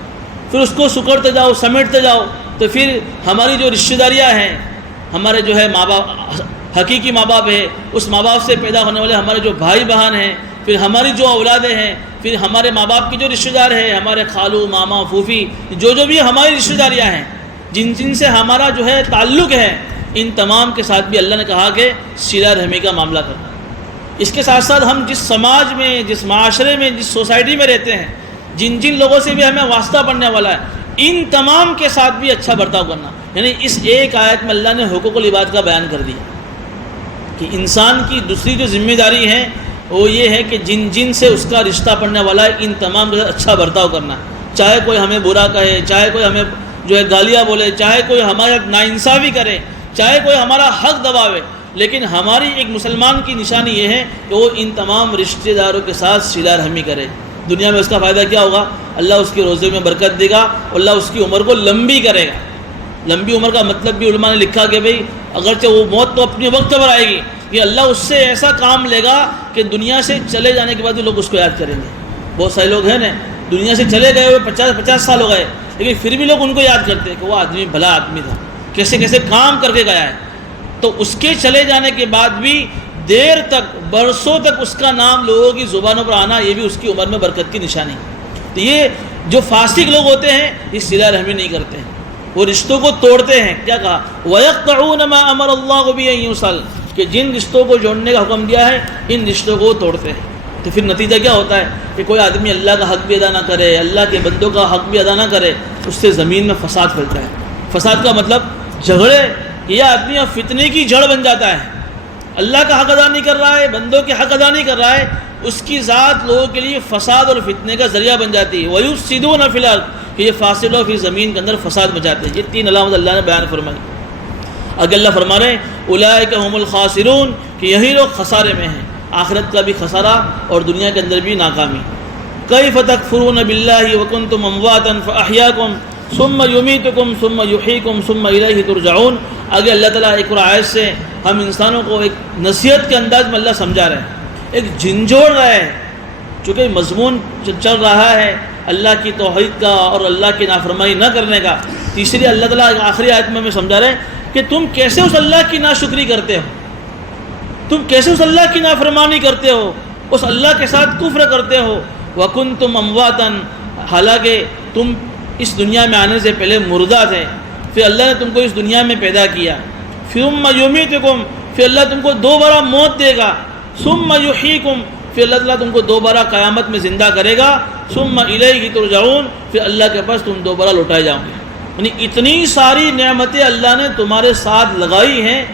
پھر اس کو سکڑتے جاؤ سمیٹتے جاؤ، تو پھر ہماری جو رشتہ داریاں ہیں، ہمارے جو ہے ماں باپ حقیقی ماں باپ ہے، اس ماں باپ سے پیدا ہونے والے ہمارے جو بھائی بہن ہیں، پھر ہماری جو اولادیں ہیں، پھر ہمارے ماں باپ کے جو رشتہ دار ہیں، ہمارے خالو ماما پھوپھی، جو بھی ہماری رشتہ داریاں ہیں، جن سے ہمارا جو ہے تعلق ہے، ان تمام کے ساتھ بھی اللہ نے کہا کہ صلہ رحمی کا معاملہ کرنا۔ اس کے ساتھ ساتھ ہم جس سماج میں، جس معاشرے میں، جس سوسائٹی میں رہتے ہیں، جن لوگوں سے بھی ہمیں واسطہ پڑنے والا ہے، ان تمام کے ساتھ بھی اچھا برتاؤ کرنا۔ یعنی اس ایک آیت میں اللہ نے حقوق العباد کا بیان کر دیا کہ انسان کی دوسری جو ذمہ داری ہے وہ یہ ہے کہ جن سے اس کا رشتہ پڑنے والا ہے ان تمام کے ساتھ اچھا برتاؤ کرنا، چاہے کوئی ہمیں برا کہے، چاہے کوئی ہمیں جو ہے گالیاں بولے، چاہے کوئی ہمارے ناانصافی کرے، چاہے کوئی ہمارا حق دباوے، لیکن ہماری ایک مسلمان کی نشانی یہ ہے کہ وہ ان تمام رشتہ داروں کے ساتھ صلہ رحمی کرے۔ دنیا میں اس کا فائدہ کیا ہوگا؟ اللہ اس کے روزے میں برکت دے گا، اللہ اس کی عمر کو لمبی کرے گا۔ لمبی عمر کا مطلب بھی علماء نے لکھا کہ بھئی اگرچہ وہ موت تو اپنے وقت پر آئے گی، کہ اللہ اس سے ایسا کام لے گا کہ دنیا سے چلے جانے کے بعد بھی لوگ اس کو یاد کریں گے۔ بہت سارے لوگ ہیں نا دنیا سے چلے گئے ہوئے 50 سال ہو گئے، لیکن پھر بھی لوگ ان کو یاد کرتے ہیں کہ وہ آدمی بھلا آدمی تھا، کیسے کیسے کام کر کے گیا ہے۔ تو اس کے چلے جانے کے بعد بھی دیر تک، برسوں تک اس کا نام لوگوں کی زبانوں پر آنا، یہ بھی اس کی عمر میں برکت کی نشانی ہے۔ تو یہ جو فاسق لوگ ہوتے ہیں یہ صلہ رحمی نہیں کرتے ہیں، وہ رشتوں کو توڑتے ہیں۔ کیا کہا؟ وَيَقْطَعُونَ مَا أَمَرَ اللَّهُ بِهِ أَن يُوصَلَ، کہ جن رشتوں کو جوڑنے کا حکم دیا ہے ان رشتوں کو توڑتے ہیں۔ تو پھر نتیجہ کیا ہوتا ہے کہ کوئی آدمی اللہ کا حق بھی ادا نہ کرے، اللہ کے بندوں کا حق بھی ادا نہ کرے، اس سے زمین میں فساد پھیلتا ہے۔ فساد کا مطلب جھگڑے، یہ آدمی اب فتنے کی جڑ بن جاتا ہے، اللہ کا حق ادا نہیں کر رہا ہے، بندوں کے حق ادا نہیں کر رہا ہے، اس کی ذات لوگوں کے لیے فساد اور فتنے کا ذریعہ بن جاتی ہے۔ وَيُفْسِدُونَ فِي الْأَرْضِ، کہ یہ فاسد اور پھر زمین کے اندر فساد مچاتے ہیں۔ یہ 3 علامات اللہ نے بیان فرمائی۔ اگر اللہ فرما رہے ہیں اولئک هم الخاسرون، کہ یہی لوگ خسارے میں ہیں، آخرت کا بھی خسارہ اور دنیا کے اندر بھی ناکامی۔ کیف تکفرون باللہ وکنتم امواتا فاحیاکم ثم یمیتکم ثم یحییکم ثم الیہ ترجعون۔ آگے اللہ تعالیٰ ایک اور آیت سے ہم انسانوں کو ایک نصیحت کے انداز میں اللہ سمجھا رہے ہیں، ایک جھنجھوڑ رہا ہے، چونکہ مضمون چل رہا ہے اللہ کی توحید کا اور اللہ کی نافرمانی نہ کرنے کا۔ تیسری اللہ تعالیٰ آخری آیت میں ہمیں سمجھا رہے ہیں کہ تم کیسے اس اللہ کی ناشکری کرتے ہو، تم کیسے اس اللہ کی نافرمانی کرتے ہو، اس اللہ کے ساتھ کفر کرتے ہو۔ وَكُنْتُمْ أَمْوَاتًا، حالانکہ تم اس دنیا میں آنے سے پہلے مردہ تھے، پھر اللہ نے تم کو اس دنیا میں پیدا کیا، ثُمَّ يُمِيتُكُمْ، پھر اللہ تم کو دوبارہ موت دے گا، ثُمَّ يُحْيِيكُمْ، پھر اللہ تعالیٰ تم کو دوبارہ قیامت میں زندہ کرے گا، ثُمَّ إِلَيْهِ تُرْجَعُونَ، پھر اللہ کے پاس تم دوبارہ لوٹائے جاؤ گے۔ یعنی اتنی ساری نعمتیں اللہ نے تمہارے ساتھ لگائی ہیں،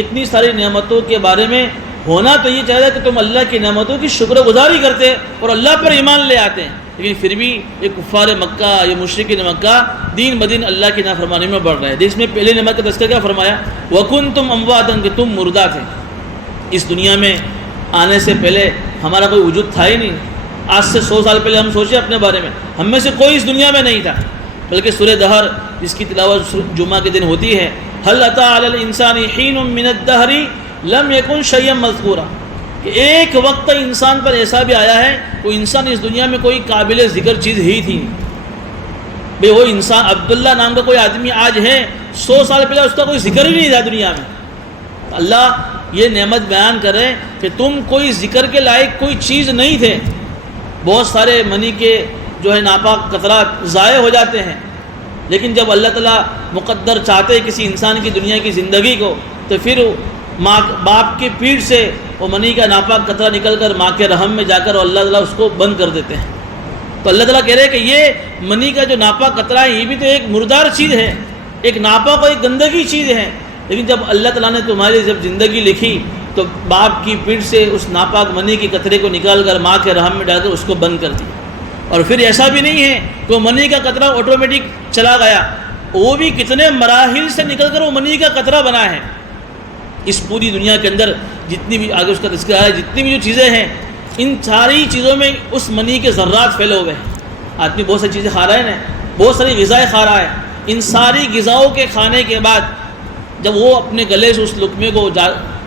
اتنی ساری نعمتوں کے بارے میں ہونا تو یہ چاہیے کہ تم اللہ کی نعمتوں کی شکر گزاری کرتے اور اللہ پر ایمان لے آتے ہیں، لیکن پھر بھی یہ کفار مکہ، یہ مشرکین مکہ دین بدین اللہ کی نافرمانی میں بڑھ رہے ہیں۔ اس میں پہلے نعمت کا تذکرہ کیا فرمایا؟ وَكُنْتُمْ أَمْوَاتًا، کہ تم مردہ تھے، اس دنیا میں آنے سے پہلے ہمارا کوئی وجود تھا ہی نہیں۔ آج سے 100 سال پہلے ہم سوچیں اپنے بارے میں، ہم میں سے کوئی اس دنیا میں نہیں تھا۔ بلکہ سورہ دہر جس کی تلاوت جمعہ کے دن ہوتی ہے، هَلْ أَتَىٰ عَلَى الْإِنسَانِ حِينٌ مِّنَ الدَّهْرِ لَمْ يَكُنْ شَيْئًا مَّذْكُورًا، کہ ایک وقت انسان پر ایسا بھی آیا ہے کوئی انسان اس دنیا میں کوئی قابل ذکر چیز ہی تھی بھئی۔ وہ انسان عبداللہ نام کا کوئی آدمی آج ہے، 100 سال پہلے اس کا کوئی ذکر ہی نہیں تھا دنیا میں۔ اللہ یہ نعمت بیان کرے کہ تم کوئی ذکر کے لائق کوئی چیز نہیں تھے۔ بہت سارے منی کے جو ہے ناپاک قطرات ضائع ہو جاتے ہیں، لیکن جب اللہ تعالیٰ مقدر چاہتے ہیں کسی انسان کی دنیا کی زندگی کو، تو پھر ماں باپ کی پیٹھ سے وہ منی کا ناپاک قطرہ نکل کر ماں کے رحم میں جا کر اور اللہ تعالیٰ اس کو بند کر دیتے ہیں۔ تو اللہ تعالیٰ کہہ رہے ہیں کہ یہ منی کا جو ناپاک قطرہ ہے یہ بھی تو ایک مردار چیز ہے، ایک ناپاک اور ایک گندگی چیز ہے، لیکن جب اللہ تعالیٰ نے تمہاری جب زندگی لکھی تو باپ کی پیٹھ سے اس ناپاک منی کے قطرے کو نکال کر ماں کے رحم میں ڈال کر اس کو بند کر دیا۔ اور پھر ایسا بھی نہیں ہے کہ وہ منی کا قطرہ آٹومیٹک چلا گیا، وہ بھی کتنے مراحل سے نکل کر وہ منی کا قطرہ بنا ہے۔ اس پوری دنیا کے اندر جتنی بھی آگے اس کا تذکرہ ہے، جتنی بھی جو چیزیں ہیں، ان ساری چیزوں میں اس منی کے ذرات پھیلے ہوئے ہیں۔ آدمی بہت ساری چیزیں کھا رہا ہے نا، بہت ساری غذائیں کھا رہا ہے، ان ساری غذاؤں کے کھانے کے بعد جب وہ اپنے گلے سے اس لقمے کو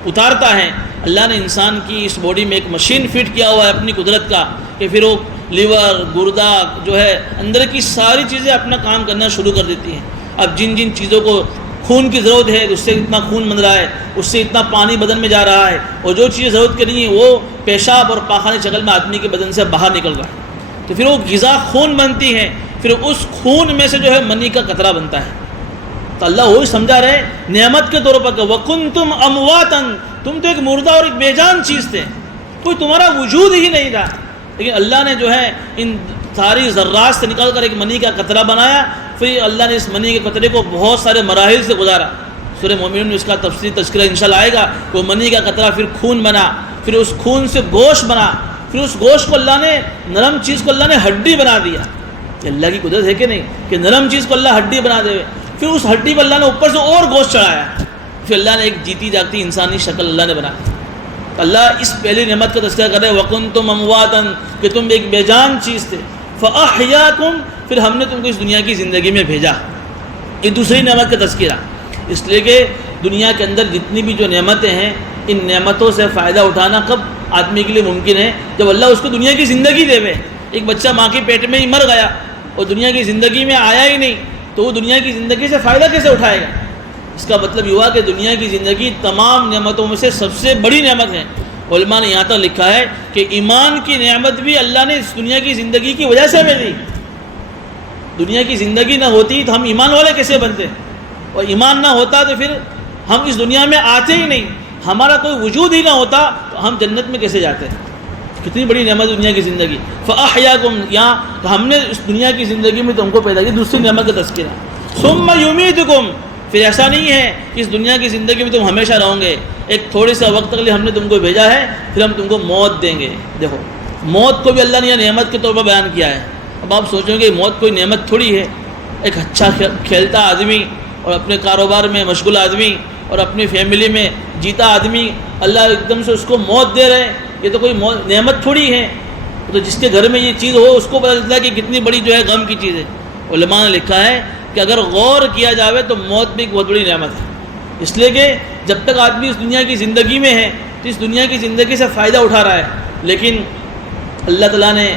اتارتا ہے، اللہ نے انسان کی اس باڈی میں ایک مشین فٹ کیا ہوا ہے اپنی قدرت کا، کہ پھر وہ لیور، گردہ جو ہے اندر کی ساری چیزیں اپنا کام کرنا شروع کر دیتی ہیں۔ اب جن جن چیزوں کو خون کی ضرورت ہے اس سے اتنا خون بن رہا ہے، اس سے اتنا پانی بدن میں جا رہا ہے، اور جو چیزیں ضرورت کی نہیں ہے وہ پیشاب اور پاخانے شکل میں آدمی کے بدن سے باہر نکل رہا ہے۔ تو پھر وہ غذا خون بنتی ہے، پھر اس خون میں سے جو ہے منی کا قطرہ بنتا ہے۔ تو اللہ وہی سمجھا رہے نعمت کے طور پر کہ وَكُنْتُمْ أَمْوَاتًا، تم تو ایک مردہ اور ایک بے جان چیز تھے، کوئی تمہارا وجود ہی نہیں تھا، لیکن اللہ نے جو ہے ان ساری ذرات سے نکال کر ایک منی کا قطرہ بنایا۔ پھر اللہ نے اس منی کے قطرے کو بہت سارے مراحل سے گزارا۔ سورہ مومنون میں اس کا تفصیلی تذکرہ انشاءاللہ آئے گا۔ وہ منی کا قطرہ پھر خون بنا، پھر اس خون سے گوشت بنا، پھر اس گوشت کو اللہ نے نرم چیز کو اللہ نے ہڈی بنا دیا۔ یہ اللہ کی قدرت ہے کہ نہیں کہ نرم چیز کو اللہ ہڈی بنا دے، پھر اس ہڈی پر اللہ نے اوپر سے اور گوشت چڑھایا، پھر اللہ نے ایک جیتی جاگتی انسانی شکل اللہ نے بنا دی۔ اللہ اس پہلی نعمت کا تذکرہ کر رہے ہیں وَكُنْتُمْ أَمْوَاتًا، کہ تم ایک بے جان چیز تھے، فَأَحْيَاكُمْ، پھر ہم نے تم کو اس دنیا کی زندگی میں بھیجا۔ یہ دوسری نعمت کا تذکرہ، اس لیے کہ دنیا کے اندر جتنی بھی جو نعمتیں ہیں، ان نعمتوں سے فائدہ اٹھانا کب آدمی کے لیے ممکن ہے؟ جب اللہ اس کو دنیا کی زندگی دے وے۔ ایک بچہ ماں کے پیٹ میں ہی مر گیا اور دنیا کی زندگی میں آیا ہی نہیں، تو وہ دنیا کی زندگی سے فائدہ کیسے اٹھائے گا؟ اس کا مطلب یہ ہوا کہ دنیا کی زندگی تمام نعمتوں میں سے سب سے بڑی نعمت ہے۔ علماء نے یہاں تک لکھا ہے کہ ایمان کی نعمت بھی اللہ نے اس دنیا کی زندگی کی وجہ سے ہمیں دی۔ دنیا کی زندگی نہ ہوتی تو ہم ایمان والے کیسے بنتے، اور ایمان نہ ہوتا تو پھر ہم اس دنیا میں آتے ہی نہیں، ہمارا کوئی وجود ہی نہ ہوتا تو ہم جنت میں کیسے جاتے؟ کتنی بڑی نعمت دنیا کی زندگی۔ فَأَحْيَاكُمْ، یہاں تو ہم نے اس دنیا کی زندگی میں تم کو پیدا کیا، دوسری نعمت کا تذکرہ۔ ثُمَّ يُمِيتُكُمْ، پھر ایسا نہیں ہے کہ اس دنیا کی زندگی میں تم ہمیشہ رہو گے، ایک تھوڑے سا وقت کے لیے ہم نے تم کو بھیجا ہے، پھر ہم تم کو موت دیں گے۔ دیکھو موت کو بھی اللہ نے یہ نعمت کے طور پر بیان کیا ہے۔ اب آپ سوچیں گے موت کوئی نعمت تھوڑی ہے، ایک اچھا کھیلتا آدمی اور اپنے کاروبار میں مشغول آدمی اور اپنی فیملی میں جیتا آدمی، اللہ ایک دم سے اس کو موت دے رہے ہیں، یہ تو کوئی نعمت تھوڑی ہے۔ تو جس کے گھر میں یہ چیز ہو اس کو پتہ چلتا ہے کہ کتنی بڑی جو ہے غم کی چیز ہے۔ علماء نے لکھا ہے کہ اگر غور کیا جاوے تو موت بھی ایک بہت بڑی نعمت ہے، اس لیے کہ جب تک آدمی اس دنیا کی زندگی میں ہے تو اس دنیا کی زندگی سے فائدہ اٹھا رہا ہے، لیکن اللہ تعالیٰ نے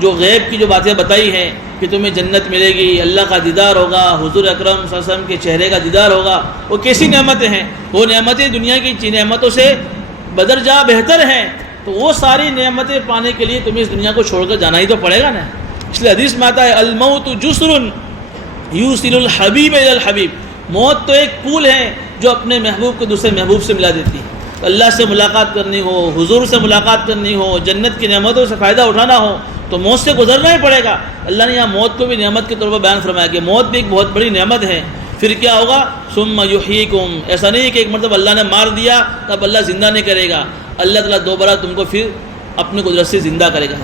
جو غیب کی جو باتیں بتائی ہیں کہ تمہیں جنت ملے گی، اللہ کا دیدار ہوگا، حضور اکرم صلی اللہ علیہ وسلم کے چہرے کا دیدار ہوگا، وہ کیسی نعمتیں ہیں؟ وہ نعمتیں دنیا کی نعمتوں سے بدرجہ بہتر ہیں، تو وہ ساری نعمتیں پانے کے لیے تمہیں اس دنیا کو چھوڑ کر جانا ہی تو پڑے گا نا۔ اس لیے حدیث میں آتا ہے الموت جسر یوصل الحبیب الی الحبیب، موت تو ایک پول ہے جو اپنے محبوب کو دوسرے محبوب سے ملا دیتی ہے۔ اللہ سے ملاقات کرنی ہو، حضور سے ملاقات کرنی ہو، جنت کی نعمتوں سے فائدہ اٹھانا ہو تو موت سے گزرنا ہی پڑے گا۔ اللہ نے یہاں موت کو بھی نعمت کے طور پر بیان فرمایا کہ موت بھی ایک بہت بڑی نعمت ہے۔ پھر کیا ہوگا؟ ثم یحییکم، ایسا نہیں کہ ایک مرتبہ اللہ نے مار دیا تب اللہ زندہ نہیں کرے گا، اللہ تعالیٰ دوبارہ تم کو پھر اپنی قدرت سے زندہ کرے گا۔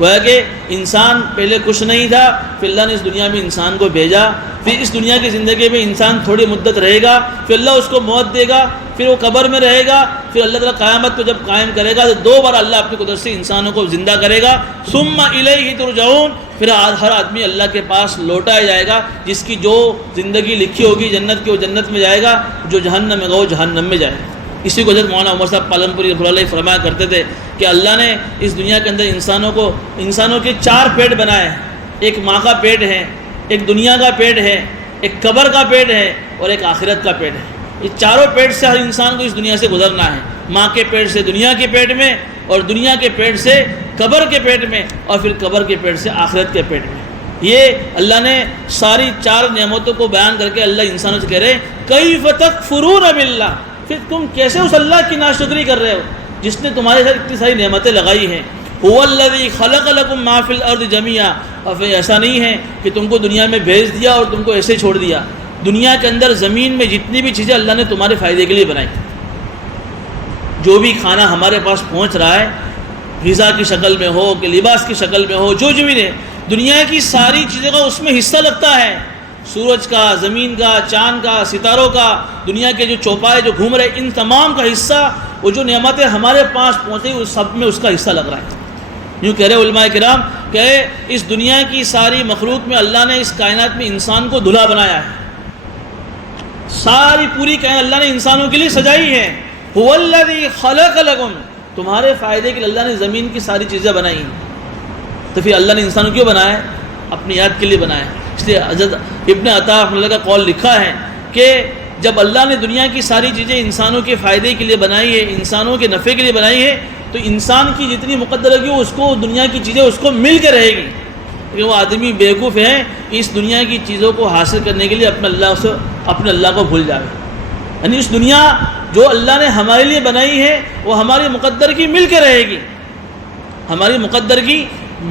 گویا کہ انسان پہلے کچھ نہیں تھا، پھر اللہ نے اس دنیا میں انسان کو بھیجا، پھر اس دنیا کی زندگی میں انسان تھوڑی مدت رہے گا، پھر اللہ اس کو موت دے گا، پھر وہ قبر میں رہے گا، پھر اللہ تعالیٰ قیامت کو جب قائم کرے گا تو 2 بار اللہ اپنی قدرت سے انسانوں کو زندہ کرے گا، ثم الیہ ترجعون، پھر ہر آدمی اللہ کے پاس لوٹایا جائے گا، جس کی جو زندگی لکھی ہوگی جنت کی وہ جنت میں جائے گا، جو جہنم میں گا وہ جہنم میں جائے گا۔ اسی کو حضرت مولانا عمر صاحب پالنپوری رحمۃ اللہ علیہ فرمایا کرتے تھے کہ اللہ نے اس دنیا کے اندر انسانوں کے 4 پیٹ بنائے ہیں، ایک ماں کا پیٹ ہے، ایک دنیا کا پیٹ ہے، ایک قبر کا پیٹ ہے اور ایک آخرت کا پیٹ ہے۔ یہ چاروں پیٹ سے ہر انسان کو اس دنیا سے گزرنا ہے، ماں کے پیٹ سے دنیا کے پیٹ میں، اور دنیا کے پیٹ سے قبر کے پیٹ میں، اور پھر قبر کے پیٹ سے آخرت کے پیٹ میں۔ یہ اللہ نے ساری 4 نعمتوں کو بیان کر کے اللہ انسانوں سے کہہ رہے کیف تکفرون باللہ، پھر تم کیسے اس اللہ کی ناشکری کر رہے ہو جس نے تمہارے ساتھ اتنی ساری نعمتیں لگائی ہیں۔ هو الذی خلق لکم ما فی الارض جمیعا، اور پھر ایسا نہیں ہے کہ تم کو دنیا میں بھیج دیا اور تم کو ایسے چھوڑ دیا، دنیا کے اندر زمین میں جتنی بھی چیزیں اللہ نے تمہارے فائدے کے لیے بنائی، جو بھی کھانا ہمارے پاس پہنچ رہا ہے غذا کی شکل میں ہو کہ لباس کی شکل میں ہو، جو بھی ہے دنیا کی ساری چیزوں کا اس میں حصہ لگتا ہے، سورج کا، زمین کا، چاند کا، ستاروں کا، دنیا کے جو چوپائے جو گھوم رہے ان تمام کا حصہ، وہ جو نعمتیں ہمارے پاس پہنچی اس سب میں اس کا حصہ لگ رہا ہے۔ یوں کہہ رہے علماء کرام کہ اس دنیا کی ساری مخلوق میں اللہ نے اس کائنات میں انسان کو دلہا بنایا ہے، ساری پوری کائنات اللہ نے انسانوں کے لیے سجائی ہے۔ هو الذی خلق لکم، تمہارے فائدے کے لیے اللہ نے زمین کی ساری چیزیں بنائی ہیں۔ تو پھر اللہ نے انسانوں کیوں بنایا ہے؟ اپنی یاد کے لیے بنایا ہے۔ اس لیے حضرت ابن عطا رحمۃ اللہ کا قول لکھا ہے کہ جب اللہ نے دنیا کی ساری چیزیں انسانوں کے فائدے کے لیے بنائی ہے، انسانوں کے نفع کے لیے بنائی ہے، تو انسان کی جتنی مقدر ہوگی اس کو دنیا کی چیزیں اس کو مل کے رہے گی، کہ وہ آدمی بیوقوف ہے کہ اس دنیا کی چیزوں کو حاصل کرنے کے لیے اپنے اللہ کو بھول جائے۔ یعنی اس دنیا جو اللہ نے ہمارے لیے بنائی ہے وہ ہماری مقدر کی مل کے رہے گی، ہماری مقدر کی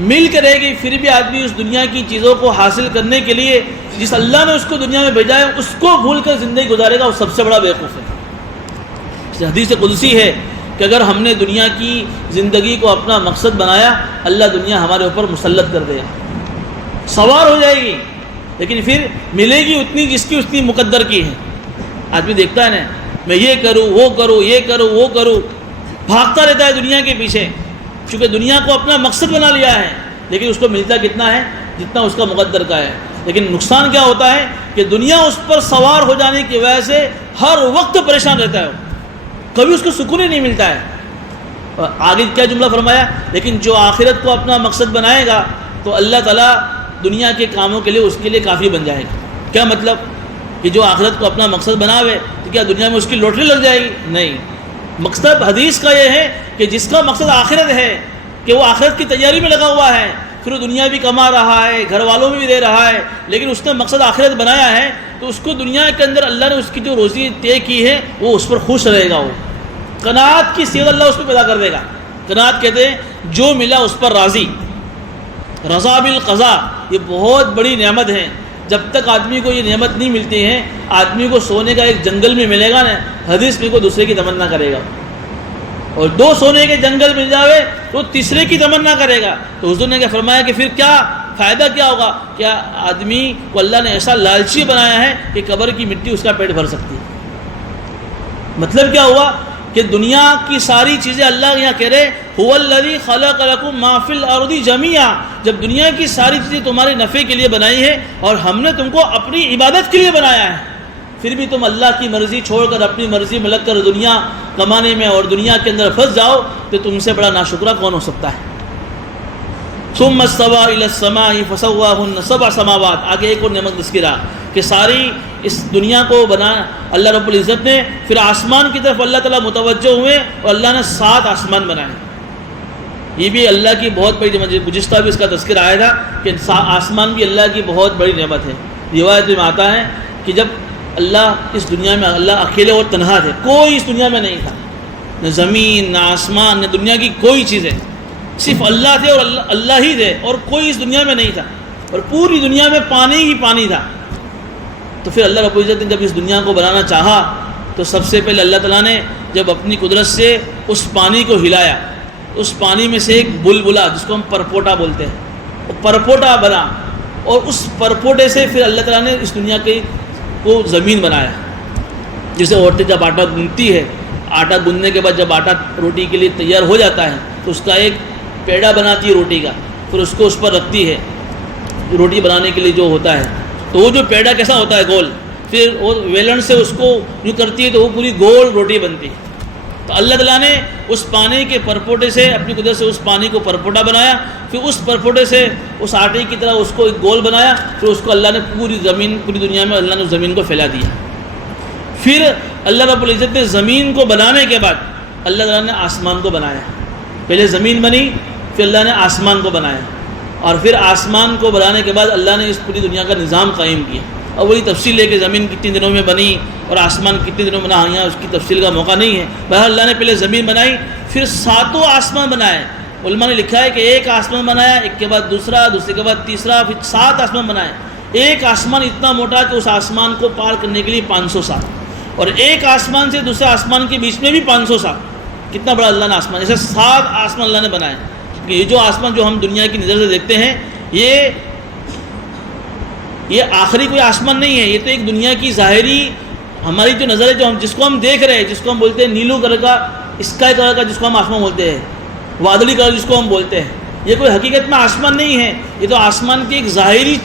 مل کے رہے گی، پھر بھی آدمی اس دنیا کی چیزوں کو حاصل کرنے کے لیے جس اللہ نے اس کو دنیا میں بھیجا ہے اس کو بھول کر زندگی گزارے گا، وہ سب سے بڑا بیوقوف ہے۔ حدیث قدسی ہے کہ اگر ہم نے دنیا کی زندگی کو اپنا مقصد بنایا، اللہ دنیا ہمارے اوپر مسلط کر دے گا، سوار ہو جائے گی، لیکن پھر ملے گی اتنی جس کی اتنی مقدر کی ہے۔ آدمی دیکھتا ہے نا، میں یہ کروں وہ کروں یہ کروں وہ کروں، بھاگتا رہتا ہے دنیا کے پیچھے، چونکہ دنیا کو اپنا مقصد بنا لیا ہے، لیکن اس کو ملتا کتنا ہے؟ جتنا اس کا مقدر کا ہے۔ لیکن نقصان کیا ہوتا ہے کہ دنیا اس پر سوار ہو جانے کی وجہ سے ہر وقت پریشان رہتا ہے، کبھی اس کو سکون ہی نہیں ملتا ہے۔ اور آگے کیا جملہ فرمایا؟ لیکن جو آخرت کو اپنا مقصد بنائے گا تو اللہ تعالیٰ دنیا کے کاموں کے لیے اس کے لیے کافی بن جائے گا۔ کیا مطلب؟ کہ جو آخرت کو اپنا مقصد بناوے تو کیا دنیا میں اس کی لوٹری لگ جائے گی؟ نہیں، مقصد حدیث کا یہ ہے کہ جس کا مقصد آخرت ہے کہ وہ آخرت کی تیاری میں لگا ہوا ہے، پھر وہ دنیا بھی کما رہا ہے، گھر والوں میں بھی دے رہا ہے، لیکن اس نے مقصد آخرت بنایا ہے تو اس کو دنیا کے اندر اللہ نے اس کی جو روزی طے کی ہے وہ اس پر خوش رہے گا، وہ قناعت کی صیغت اللہ اس کو پیدا کر دے گا۔ قناعت کہتے ہیں جو ملا اس پر راضی، رضا بالقضاء، یہ بہت بڑی نعمت ہے۔ جب تک آدمی کو یہ نعمت نہیں ملتی ہے، آدمی کو سونے کا ایک جنگل میں ملے گا نا، حدیث میں کوئی دوسرے کی تمنا کرے گا، اور 2 سونے کے جنگل مل جاوے تو تیسرے کی تمنا کرے گا۔ تو حضور نے کیا فرمایا کہ پھر کیا فائدہ کیا ہوگا؟ کیا آدمی کو اللہ نے ایسا لالچی بنایا ہے کہ قبر کی مٹی اس کا پیٹ بھر سکتی ہے۔ مطلب کیا ہوا کہ دنیا کی ساری چیزیں اللہ یہاں کہہ رہے هو الذی خلق لکم ما فی الارض جمیعا، جب دنیا کی ساری چیزیں تمہارے نفع کے لیے بنائی ہے اور ہم نے تم کو اپنی عبادت کے لیے بنایا ہے، پھر بھی تم اللہ کی مرضی چھوڑ کر اپنی مرضی میں لگ کر دنیا کمانے میں اور دنیا کے اندر پھنس جاؤ تو تم سے بڑا ناشکرا کون ہو سکتا ہے؟ ثم استوى الى السماء فسواهن 7 سماوات، آگے ایک اور نعمت تذکرہ کہ ساری اس دنیا کو بنا اللہ رب العزت نے، پھر آسمان کی طرف اللہ تعالیٰ متوجہ ہوئے اور اللہ نے 7 آسمان بنائے۔ یہ بھی اللہ کی بہت بڑی، گزشتہ بھی اس کا تذکرہ آیا تھا کہ آسمان بھی اللہ کی بہت بڑی نعمت ہے۔ روایت میں آتا ہے کہ جب اللہ اس دنیا میں، اللہ اکیلے اور تنہا تھے، کوئی اس دنیا میں نہیں تھا، نہ زمین نہ آسمان نہ دنیا کی کوئی چیز ہے، صرف اللہ تھے اور اللہ ہی تھے، اور کوئی اس دنیا میں نہیں تھا، اور پوری دنیا میں پانی ہی پانی تھا۔ تو پھر اللہ رب العزت نے جب اس دنیا کو بنانا چاہا تو سب سے پہلے اللہ تعالیٰ نے جب اپنی قدرت سے اس پانی کو ہلایا، اس پانی میں سے ایک بلبلا جس کو ہم پرپوٹا بولتے ہیں، وہ پرپوٹا بنا، اور اس پرپوٹے سے پھر اللہ تعالیٰ نے اس دنیا کو زمین بنایا. جسے عورتیں جب آٹا گوندتی ہے، آٹا گوندنے کے بعد جب آٹا روٹی کے لیے تیار ہو جاتا ہے تو اس کا ایک پیڑا بناتی ہے روٹی کا، پھر اس کو اس پر رکھتی ہے روٹی بنانے کے لیے جو ہوتا ہے. تو وہ جو پیڑا کیسا ہوتا ہے؟ گول. پھر وہ ویلن سے اس کو یوں کرتی ہے تو وہ پوری گول روٹی بنتی ہے. تو اللہ تعالیٰ نے اس پانی کے پرپوٹے سے اپنی قدرت سے اس پانی کو پرپوٹا بنایا، پھر اس پرپوٹے سے اس آٹے کی طرح اس کو ایک گول بنایا، پھر اس کو اللہ نے پوری دنیا میں اللہ نے زمین کو پھیلا دیا. پھر اللہ رب العزت نے زمین کو بنانے کے بعد اللہ تعالیٰ نے آسمان کو بنایا. پہلے زمین بنی، پھر اللہ نے آسمان کو بنایا، اور پھر آسمان کو بنانے کے بعد اللہ نے اس پوری دنیا کا نظام قائم کیا. اور وہی تفصیل ہے کہ زمین کتنے دنوں میں بنی اور آسمان کتنے دنوں میں بنا، یہاں اس کی تفصیل کا موقع نہیں ہے. بہرحال اللہ نے پہلے زمین بنائی، پھر 7 آسمان بنائے. علماء نے لکھا ہے کہ ایک آسمان بنایا، ایک کے بعد دوسرا، دوسرے کے بعد تیسرا، پھر 7 آسمان بنائے. ایک آسمان اتنا موٹا کہ اس آسمان کو پار کرنے کے لیے 500 سال، اور ایک آسمان سے دوسرے آسمان کے بیچ میں بھی 500 سال. کتنا بڑا اللہ نے آسمان، ایسے 7 آسمان اللہ نے بنائے. یہ جو آسمان جو ہم دنیا کی نظر سے دیکھتے ہیں، یہ آخری کوئی آسمان نہیں ہے. یہ تو ایک دنیا کی ظاہری ہماری جو نظر ہے، جو جس کو ہم دیکھ رہے ہیں، جس کو ہم بولتے ہیں نیلو کلر کا، اسکائی کلر کا جس کو ہم آسمان بولتے ہیں، وادلی کلر جس کو ہم بولتے ہیں، یہ کوئی حقیقت میں آسمان نہیں ہے. یہ تو آسمان کی ایک ظاہری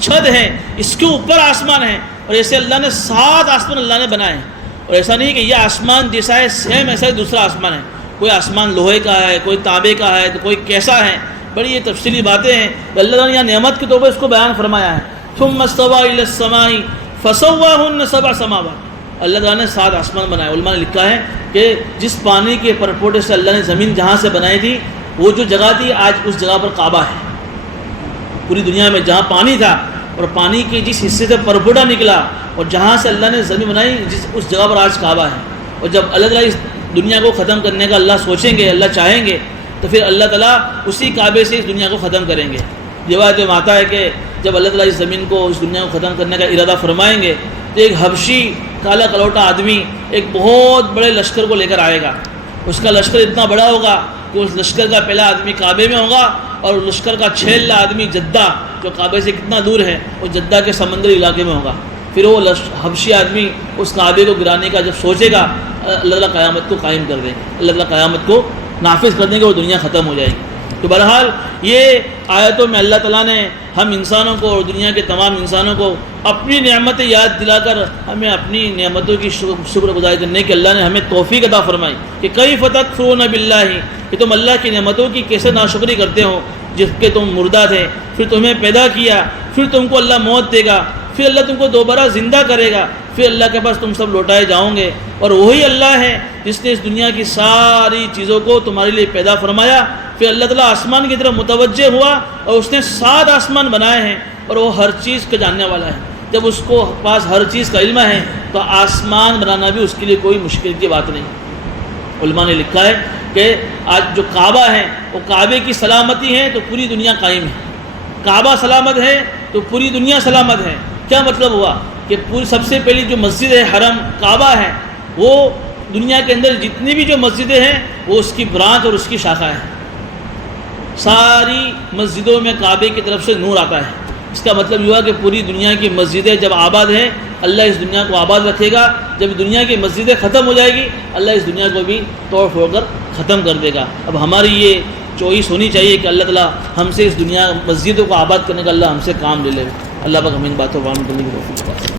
چھت ہے، اس کے اوپر آسمان ہے. اور ایسے اللہ نے 7 آسمان اللہ نے بنائے ہیں. اور ایسا نہیں کہ یہ آسمان جیسا ہے سیم ایسا ہی دوسرا آسمان ہے. کوئی آسمان لوہے کا ہے، کوئی تانبے کا ہے، تو کوئی کیسا ہے. بڑی یہ تفصیلی باتیں ہیں. اللہ تعالیٰ نے یہاں نعمت کے طور پر اس کو بیان فرمایا ہے. ثم استوى الى السماء فسواهن 7 سماوات. اللہ تعالیٰ نے 7 آسمان بنائے. علماء نے لکھا ہے کہ جس پانی کے پرپوٹے سے اللہ نے زمین جہاں سے بنائی تھی، وہ جو جگہ تھی آج اس جگہ پر کعبہ ہے. پوری دنیا میں جہاں پانی تھا اور پانی کے جس حصے سے پرپوٹا نکلا اور جہاں سے اللہ نے زمین بنائی، اس جگہ پر آج کعبہ ہے. اور جب اللہ تعالیٰ اس دنیا کو ختم کرنے کا اللہ سوچیں گے، اللہ چاہیں گے، تو پھر اللہ تعالیٰ اسی کعبے سے اس دنیا کو ختم کریں گے. روایت میں آتا ہے کہ جب اللہ تعالیٰ اس زمین کو، اس دنیا کو ختم کرنے کا ارادہ فرمائیں گے تو ایک حبشی کالا کلوٹا آدمی ایک بہت بڑے لشکر کو لے کر آئے گا. اس کا لشکر اتنا بڑا ہوگا کہ اس لشکر کا پہلا آدمی کعبے میں ہوگا، اور لشکر کا 6 آدمی جدہ جو کعبے سے کتنا دور ہے، وہ جدہ کے سمندری علاقے میں ہوگا. پھر وہ حبشی آدمی اس کعبے کو گرانے کا جب سوچے گا، اللہ تعالیٰ قیامت کو قائم کر دیں گے، اللہ تعالیٰ قیامت کو نافذ کر دیں گے، وہ دنیا ختم ہو جائے گی. تو بہرحال یہ آیتوں میں اللہ تعالیٰ نے ہم انسانوں کو اور دنیا کے تمام انسانوں کو اپنی نعمتیں یاد دلا کر ہمیں اپنی نعمتوں کی شکر گزاری کرنے کی اللہ نے ہمیں توفیق عطا فرمائی کہ کیف تکفرون باللہ، کہ تم اللہ کی نعمتوں کی کیسے ناشکری کرتے ہو جس کے تم مردہ تھے، پھر تمہیں پیدا کیا، پھر تم کو اللہ موت دے گا، پھر اللہ تم کو دوبارہ زندہ کرے گا، پھر اللہ کے پاس تم سب لوٹائے جاؤ گے. اور وہی اللہ ہے جس نے اس دنیا کی ساری چیزوں کو تمہارے لیے پیدا فرمایا. پھر اللہ تعالیٰ آسمان کی طرف متوجہ ہوا اور اس نے 7 آسمان بنائے ہیں، اور وہ ہر چیز کا جاننے والا ہے. جب اس کو پاس ہر چیز کا علم ہے تو آسمان بنانا بھی اس کے لیے کوئی مشکل کی بات نہیں. علماء نے لکھا ہے کہ آج جو کعبہ ہے، وہ کعبے کی سلامتی ہے تو پوری دنیا قائم ہے. کعبہ سلامت ہے تو پوری دنیا سلامت ہے. کیا مطلب ہوا کہ پوری سب سے پہلی جو مسجد ہے، حرم کعبہ ہے، وہ دنیا کے اندر جتنی بھی جو مسجدیں ہیں وہ اس کی برانچ اور اس کی شاخہ ہے. ساری مسجدوں میں کعبے کی طرف سے نور آتا ہے. اس کا مطلب یہ ہوا کہ پوری دنیا کی مسجدیں جب آباد ہیں، اللہ اس دنیا کو آباد رکھے گا. جب دنیا کی مسجدیں ختم ہو جائے گی، اللہ اس دنیا کو بھی توڑ پھوڑ کر ختم کر دے گا. اب ہماری یہ چوائس ہونی چاہیے کہ اللہ تعالیٰ ہم سے اس دنیا مسجدوں کو آباد کرنے کا اللہ ہم سے کام لے لے. اللہ پاک ہمیں ان باتوں کو عمل کرنے کی توفیق عطا فرمائے.